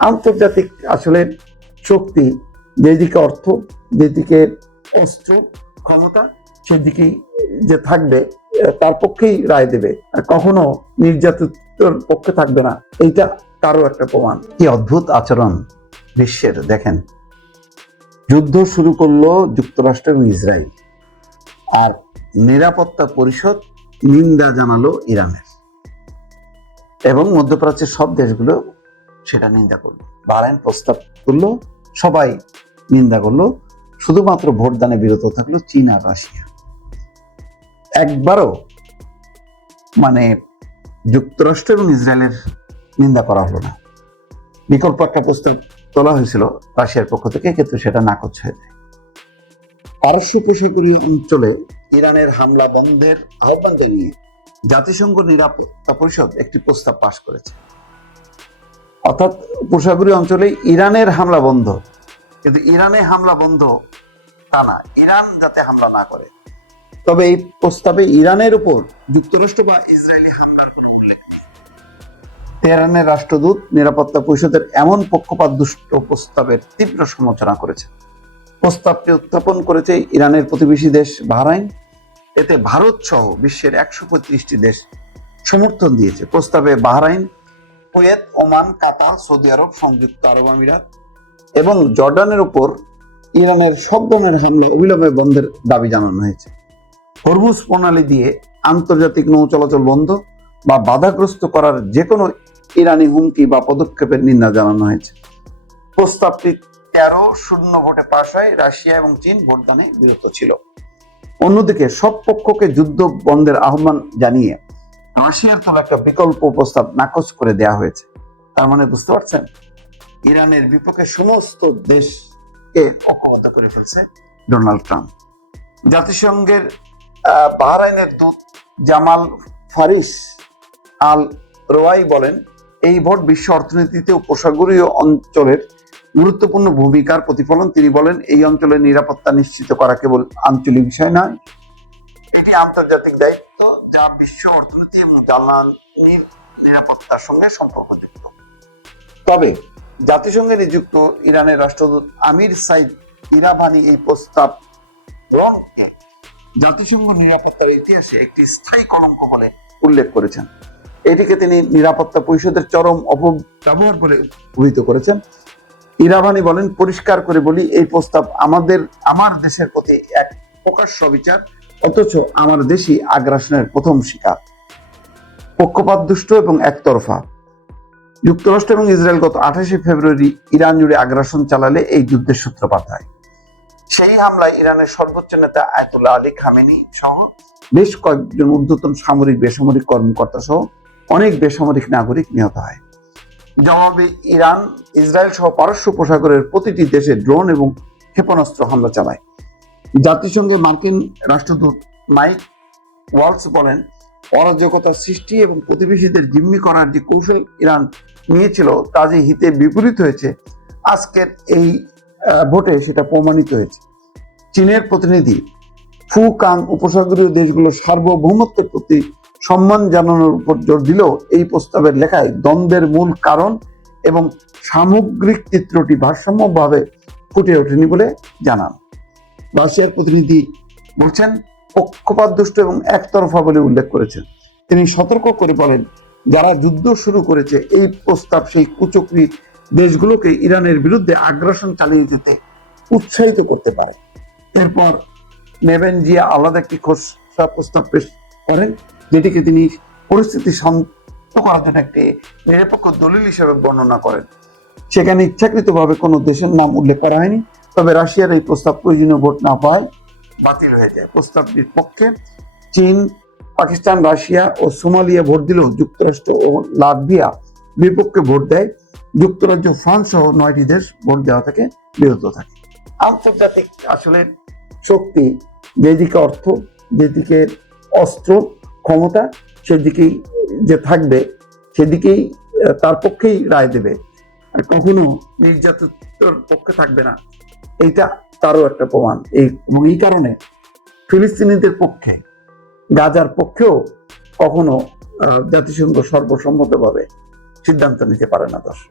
আন্তর্জাতিক আসলে শক্তি যেদিকে অর্থ, যেদিকে অস্ত্র ক্ষমতা, সেদিকেই যে থাকবে তার পক্ষেই রায় দেবে, আর কখনো নির্যাতিতর পক্ষে থাকবে না। এইটা তারও একটা প্রমাণ। কি অদ্ভুত আচরণ বিশ্বের! দেখেন, যুদ্ধ শুরু করলো যুক্তরাষ্ট্র এবং ইসরায়েল, আর নিরাপত্তা পরিষদ নিন্দা জানালো ইরানের, এবং মধ্যপ্রাচ্যের সব দেশগুলো সেটা নিন্দা করলো। বাহরাইন প্রস্তাব করলো, সবাই নিন্দা করলো, শুধুমাত্র ভোটদানে বিরত থাকলো চীন আর রাশিয়া। একবারও যুক্তরাষ্ট্র এবং ইসরায়েলের নিন্দা করা হলো না। বিকল্প একটা প্রস্তাব তোলা হয়েছিল রাশিয়ার পক্ষ থেকে, কিন্তু সেটা নাকচ হয়ে যায়। পারস্য উপসাগরীয় অঞ্চলে ইরানের হামলা বন্ধের আহ্বান জানিয়ে জাতিসংঘ নিরাপত্তা পরিষদ একটি প্রস্তাব পাশ করেছে। অর্থাৎ উপসাগরীয় অঞ্চলে ইরানের হামলা বন্ধ, কিন্তু ইরানে হামলা বন্ধ তা না, ইরান যাতে হামলা না করে। তবে এই প্রস্তাবে ইরানের উপর যুক্তরাষ্ট্র বা ইসরায়েলি হামলার কোনো উল্লেখ নেই। তেহরানের রাষ্ট্রদূত নিরাপত্তা পরিষদের এমন পক্ষপাতদুষ্ট প্রস্তাবের তীব্র সমালোচনা করেছে। প্রস্তাবটি উত্থাপন করেছে ইরানের প্রতিবেশী দেশ বাহরাইন। এতে ভারত সহ বিশ্বের 135টি দেশ সমর্থন দিয়েছে। প্রস্তাবে বাহরাইন, কুয়েত, ওমান, কাতার, সৌদি আরব, সংযুক্ত আরব আমিরাত এবং জর্ডানের উপর ইরানের সব ধরনের হামলা অবিলম্বে বন্ধের দাবি জানানো হয়েছে। হরমুজ প্রণালী দিয়ে আন্তর্জাতিক নৌ চলাচল বন্ধ বা বাধাগ্রস্ত করার যে কোনো ইরানি হুমকি বা পদক্ষেপের নিন্দা জানানো হয়েছে। প্রস্তাবটি 13-0 ভোটে পাশ হয়। রাশিয়া এবং চীন ভোটদানে বিরত ছিল। অন্যদিকে সব পক্ষকে যুদ্ধ বন্ধের আহ্বান জানিয়ে রাশিয়ার তোলা একটা বিকল্প প্রস্তাব নাকচ করে দেওয়া হয়েছে। তার মানে বুঝতে পারছেন, ইরানের বিপক্ষে সমস্ত দেশকে ঐক্যবদ্ধ করে ফেলছে ডোনাল্ড ট্রাম্প। জাতিসংঘের বাহরাইনের দূত জামাল ফারিস আল রোয়াই বলেন, এই ভোট বিশ্ব অর্থনীতিতে উপসাগরীয় অঞ্চলের গুরুত্বপূর্ণ ভূমিকার প্রতিফলন। তিনি বলেন, এই অঞ্চলের নিরাপত্তা নিশ্চিত করা কেবল আঞ্চলিক বিষয় নয়, এটি আন্তর্জাতিক দায়িত্ব যা বিশ্ব অর্থনীতি এবং জ্বালানির নিরাপত্তার সঙ্গে সম্পর্কযুক্ত। তবে জাতিসংঘে নিযুক্ত ইরানের রাষ্ট্রদূত আমির সাইদ ইরাভানি এই প্রস্তাব গ্রহণকে জাতিসংঘ নিরাপত্তার ইতিহাসে একটি স্থায়ী কলঙ্ক বলে উল্লেখ করেছেন। এটিকে তিনি নিরাপত্তা পরিষদের চরম অপব্যবহার বলে অভিহিত করেছেন। ইরাভানি বলেন, পরিষ্কার করে বলি, এই প্রস্তাব আমার দেশের প্রতি এক প্রকাশ্য বিচার, অথচ আমার দেশই আগ্রাসনের প্রথম শিকার। পক্ষপাতদুষ্ট এবং একতরফা। যুক্তরাষ্ট্র এবং ইসরায়েল গত 28 ফেব্রুয়ারি ইরান জুড়ে আগ্রাসন চালালে এই যুদ্ধের সূত্রপাত হয়। সেই হামলায় ইরানের সর্বোচ্চ নেতা আয়াতুল্লাহ আলী খামেনি সহ বেশ কয়েকজন ঊর্ধ্বতন সামরিক বেসামরিক কর্মকর্তা সহ অনেক বেসামরিক নাগরিক নিহত হয়। জবাবে ইরান ইসরায়েল সহ পারস্য উপসাগরের প্রতিটি দেশে ড্রোন এবং ক্ষেপণাস্ত্র হামলা চালায়। জাতিসংঘে মার্কিন রাষ্ট্রদূত মাইক ওয়ালস বলেন, অরাজকতা সৃষ্টি এবং প্রতিবেশীদের জিম্মি করার যে কৌশল ইরান নিয়েছিল তা যে হিতে বিপরীত হয়েছে, আজকের এই ভোটে সেটা প্রমাণিত হয়েছে। চীনের প্রতিনিধি ফু কাং উপসাগরীয় দেশগুলোর সার্বভৌমত্বের প্রতি সম্মান জানানোর উপর জোর দিলেও এই প্রস্তাবের লেখায় দ্বন্দ্বের মূল কারণ এবং সামগ্রিক চিত্রটি ভারসাম্যভাবে ফুটে ওঠেনি বলে জানান। রাশিয়ার প্রতিনিধি বলছেন, পক্ষপাতদুষ্ট এবং একতরফা বলে উল্লেখ করেছেন। তিনি সতর্ক করে বলেন, যারা যুদ্ধ শুরু করেছে এই প্রস্তাব সেই কুচক্রী দেশগুলোকে ইরানের বিরুদ্ধে আগ্রাসন চালিয়ে যেতে উৎসাহিত করতে পারে। এরপর নেভেনজিয়া আলাদা একটি খসড়া প্রস্তাব পেশ করেন, যেটিকে তিনি পরিস্থিতি শান্ত করার জন্য একটি নিরপেক্ষ দলিল হিসেবে বর্ণনা করেন। সেখানে ইচ্ছাকৃতভাবে কোনো দেশের নাম উল্লেখ করা হয়নি। তবে রাশিয়ার এই প্রস্তাব প্রয়োজনীয় ভোট না পাওয়ায় বাতিল হয়ে যায়। প্রস্তাবটির পক্ষে চীন, পাকিস্তান, রাশিয়া ও সোমালিয়া ভোট দিলেও যুক্তরাষ্ট্র ও লাটভিয়া বিপক্ষে ভোট দেয়। যুক্তরাজ্য, ফ্রান্স সহ 9টি দেশ ভোট দেওয়া থেকে বিরত থাকে। আন্তর্জাতিক আসলে শক্তি যেদিকে অর্থ, যেদিকে অস্ত্র ক্ষমতা, সেদিকেই যে থাকবে সেদিকেই তার পক্ষেই রায় দেবে, আর কখনো নির্যাতিতর পক্ষে থাকবে না। এইটা তারও একটা প্রমাণ। এবং এই কারণে ফিলিস্তিনিদের পক্ষে, গাজার পক্ষেও কখনো জাতিসংঘ সর্বসম্মতভাবে সিদ্ধান্ত নিতে পারে না। দর্শক।